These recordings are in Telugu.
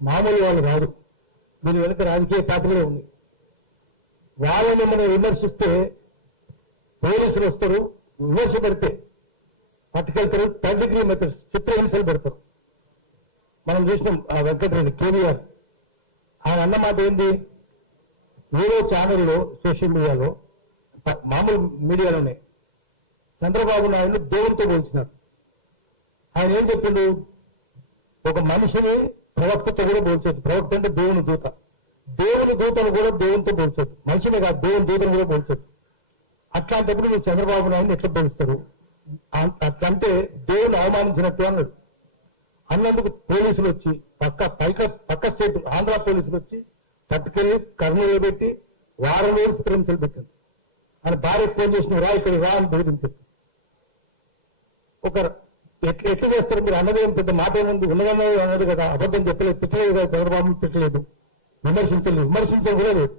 మామూలు వాళ్ళు కాదు, దీని వెనుక రాజకీయ పార్టీలే ఉంది. వాళ్ళని మనం విమర్శిస్తే పోలీసులు వస్తారు, విమర్శ పెడితే పట్టుకెళ్తారు, థర్డ్ డిగ్రీ మెథడ్స్ చిత్రహింసలు పెడతారు. మనం చూసినాం ఆ వెంకటరెడ్డి కేవీఆర్, ఆయన అన్నమాట ఏంది, ఏదో ఛానల్లో సోషల్ మీడియాలో మామూలు మీడియాలోనే చంద్రబాబు నాయుడు దేవునితో పోల్చినారు. ఆయన ఏం చెప్పిండు, ఒక మనిషిని ప్రవక్తతో కూడా పోల్చొద్దు. ప్రవక్త అంటే దేవుని దూత, దేవుని దూతను కూడా దేవునితో పోల్చొద్దు. మనిషిని కాదు, దేవుని దూతను కూడా పోల్చొద్దు. అట్లాంటప్పుడు మీరు చంద్రబాబు నాయుడు ఎట్లా పోలుస్తారు? అట్లంటే దేవుని అవమానించినట్టు అన్నాడు. అన్నందుకు పోలీసులు వచ్చి పక్క స్టేట్ ఆంధ్ర పోలీసులు వచ్చి పట్టుకెళ్ళి కర్నూలు పెట్టి వారం రోజులు చిత్రహింసలు పెట్టింది. ఆయన భార్య ఫోన్ చేసిన రా ఇక్కడ రా అని బోధించారు. ఒక ఎట్లా చేస్తారు మీరు? అన్నది ఏం పెద్ద మాట ఏముంది, ఉన్నదన్న అన్నది కదా, అబద్ధం చెప్పలేదు, తిట్టలేదు కదా, చంద్రబాబు తిట్టలేదు, విమర్శించలేదు, విమర్శించడం కూడా లేదు.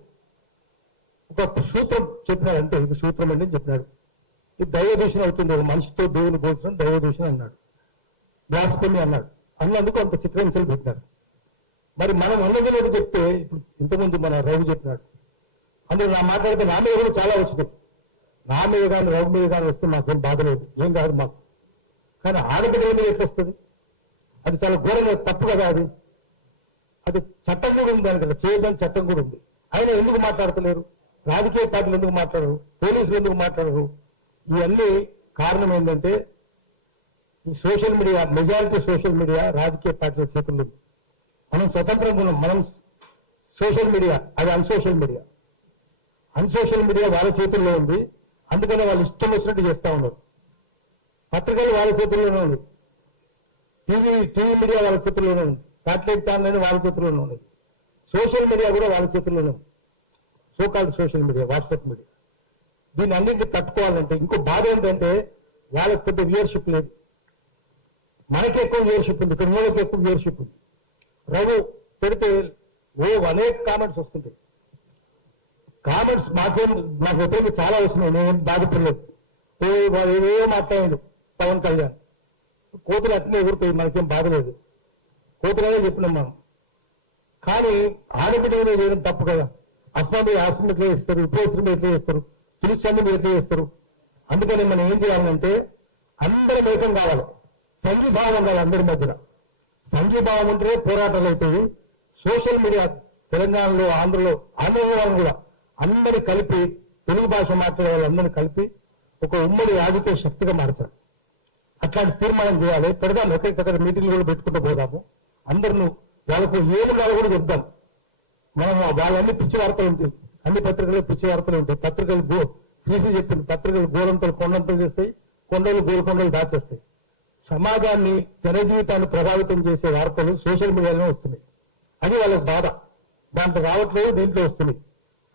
ఒక సూత్రం చెప్పినాడు, అంటే ఇది సూత్రం అండి అని చెప్పినాడు. ఇది దైవ దూషణ అవుతుంది, ఒక మనిషితో దేవుని పోల్చడం దైవ దూషణ అన్నాడు, బ్లాస్ఫెమీ అన్నాడు. అన్నందుకు అంత చిత్రహింసలు పెట్టినాడు. మరి మనం ఉన్నది చెప్తే ఇప్పుడు ఇంతకుముందు మన రవి చెప్పినాడు, అందులో నా మాట్లాడితే నా మీద కూడా చాలా వచ్చినాయి. నా మీద కానీ రవి మీద కానీ వస్తే మాకేం బాధ లేదు, ఏం కాదు మాకు. కానీ ఆడబిడ్డ మీద ఎట్లా వస్తుంది? అది చాలా ఘోరంగా తప్పు కదా. అది చట్టం కూడా ఉంది, దానికి చేయడానికి చట్టం కూడా ఉంది. ఆయన ఎందుకు మాట్లాడతలేరు? రాజకీయ పార్టీలు ఎందుకు మాట్లాడరు? పోలీసులు ఎందుకు మాట్లాడరు? ఇవన్నీ కారణం ఏంటంటే ఈ social media, majority social media రాజకీయ పార్టీల చేతుల్లో. మనం స్వతంత్రంగా ఉన్నాం, మనం సోషల్ మీడియా, అది అన్సోషల్ మీడియా. అన్సోషల్ మీడియా వాళ్ళ చేతుల్లో ఉంది, అందుకనే వాళ్ళు ఇష్టం వచ్చినట్టు చేస్తా ఉన్నారు. పత్రికలు వాళ్ళ చేతుల్లోనే ఉంది, టీవీ మీడియా వాళ్ళ చేతుల్లోనే ఉంది, సాటిలైట్ ఛానల్ వాళ్ళ చేతుల్లోనే ఉంది, సోషల్ మీడియా కూడా వాళ్ళ చేతుల్లోనే ఉంది. So called social media, WhatsApp media. దీన్ని అన్నింటినీ తట్టుకోవాలంటే ఇంకో బాధ ఏంటంటే వాళ్ళకి పెద్ద వ్యూయర్షిప్ లేదు, మనకి ఎక్కువ వ్యూయర్షిప్ ఉంది, ఇక్కడ వాళ్ళకి ఎక్కువ వ్యూయర్షిప్ ఉంది. రఘు పెడితే అనేక కామెంట్స్ వస్తుంటాయి. కామెంట్స్ నాకు ఎప్పుడైనా చాలా వస్తున్నాయి, నేనేం బాధపడలేదు. ఏవో మాట్లాడాడు పవన్ కళ్యాణ్, కోతులు అట్లనే ఎగురుతాయి, మనకేం బాధ లేదు, కోతులనే చెప్పినాం మనం. కానీ ఆడబిడ్డ మీద చేయడం తప్పు కదా. అస్మాబీ ఆశ్రమం ఎట్లా చేస్తారు, ఉపయోగం ఎట్లా చేస్తారు, తులసి ఎట్లా చేస్తారు? అందుకని మనం ఏం చేయాలంటే అందరం ఏకం కావాలి, సంఘీభావం ఉండాలి అందరి మధ్యన. సంఘీభావం ఉంటే పోరాటాలు అవుతాయి. సోషల్ మీడియా తెలంగాణలో, ఆంధ్రలో కూడా అందరి కలిపి, తెలుగు భాష మాట్లాడే వాళ్ళందరినీ కలిపి ఒక ఉమ్మడి రాజకీయ శక్తిగా మార్చాలి. అట్లాంటి తీర్మానం చేయాలి, పెడదాం. ఎక్కడికక్కడ మీటింగ్లు కూడా పెట్టుకుంటూ పోదాము. అందరూ వాళ్ళకు ఏమున్నారో కూడా చెప్దాం. మనం వాళ్ళన్ని పిచ్చి వార్తలు ఉంటాయి, అన్ని పత్రికలు పిచ్చి వార్తలు ఉంటాయి. పత్రికలు శ్రీశ్రీ చెప్పింది, పత్రికలు గోరంతలు కొండంతలు చేస్తాయి, కొండలు గోరుకొండలు దాచేస్తాయి. సమాజాన్ని, జనజీవితాన్ని ప్రభావితం చేసే వార్తలు సోషల్ మీడియాలోనే వస్తున్నాయి. అది వాళ్ళకి బాధ, దాంట్లో రావట్లేదు, దీంట్లో వస్తున్నాయి.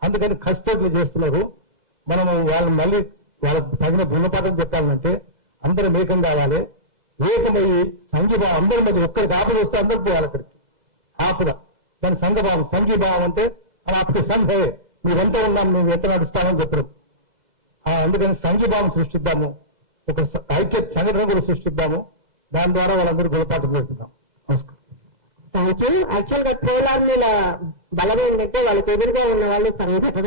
అందుకని కష్టపడి చేస్తున్నారు. మనం వాళ్ళని మళ్ళీ వాళ్ళకి తగిన గుణపాఠం చెప్పాలంటే అందరం ఏకం కావాలి. ఏకమయ్యి సంఘీభావం అందరి మధ్య ఒక్కరికి ఆపద వస్తే అందరు పోవాలి అక్కడికి. ఆపద దాని సంఘభావం, సంఘీభావం అంటే ఆపద సంఘే, మీరు ఎంత ఉన్నాం, మేము ఎంత నడుస్తామని చెప్పరు. అందుకని సంఘీభావం సృష్టిద్దాము, ఒక ఐక్య సంఘటన కూడా సృష్టిద్దాము. దాని ద్వారా వాళ్ళందరూ గుణపాఠం నేర్పుదాం. నమస్కారం. Thank you. యాక్చువల్ గా ట్రోల్ ఆర్మీల బలం ఏంటంటే వాళ్ళకి ఎదురుగా ఉన్న వాళ్ళు సంఘటన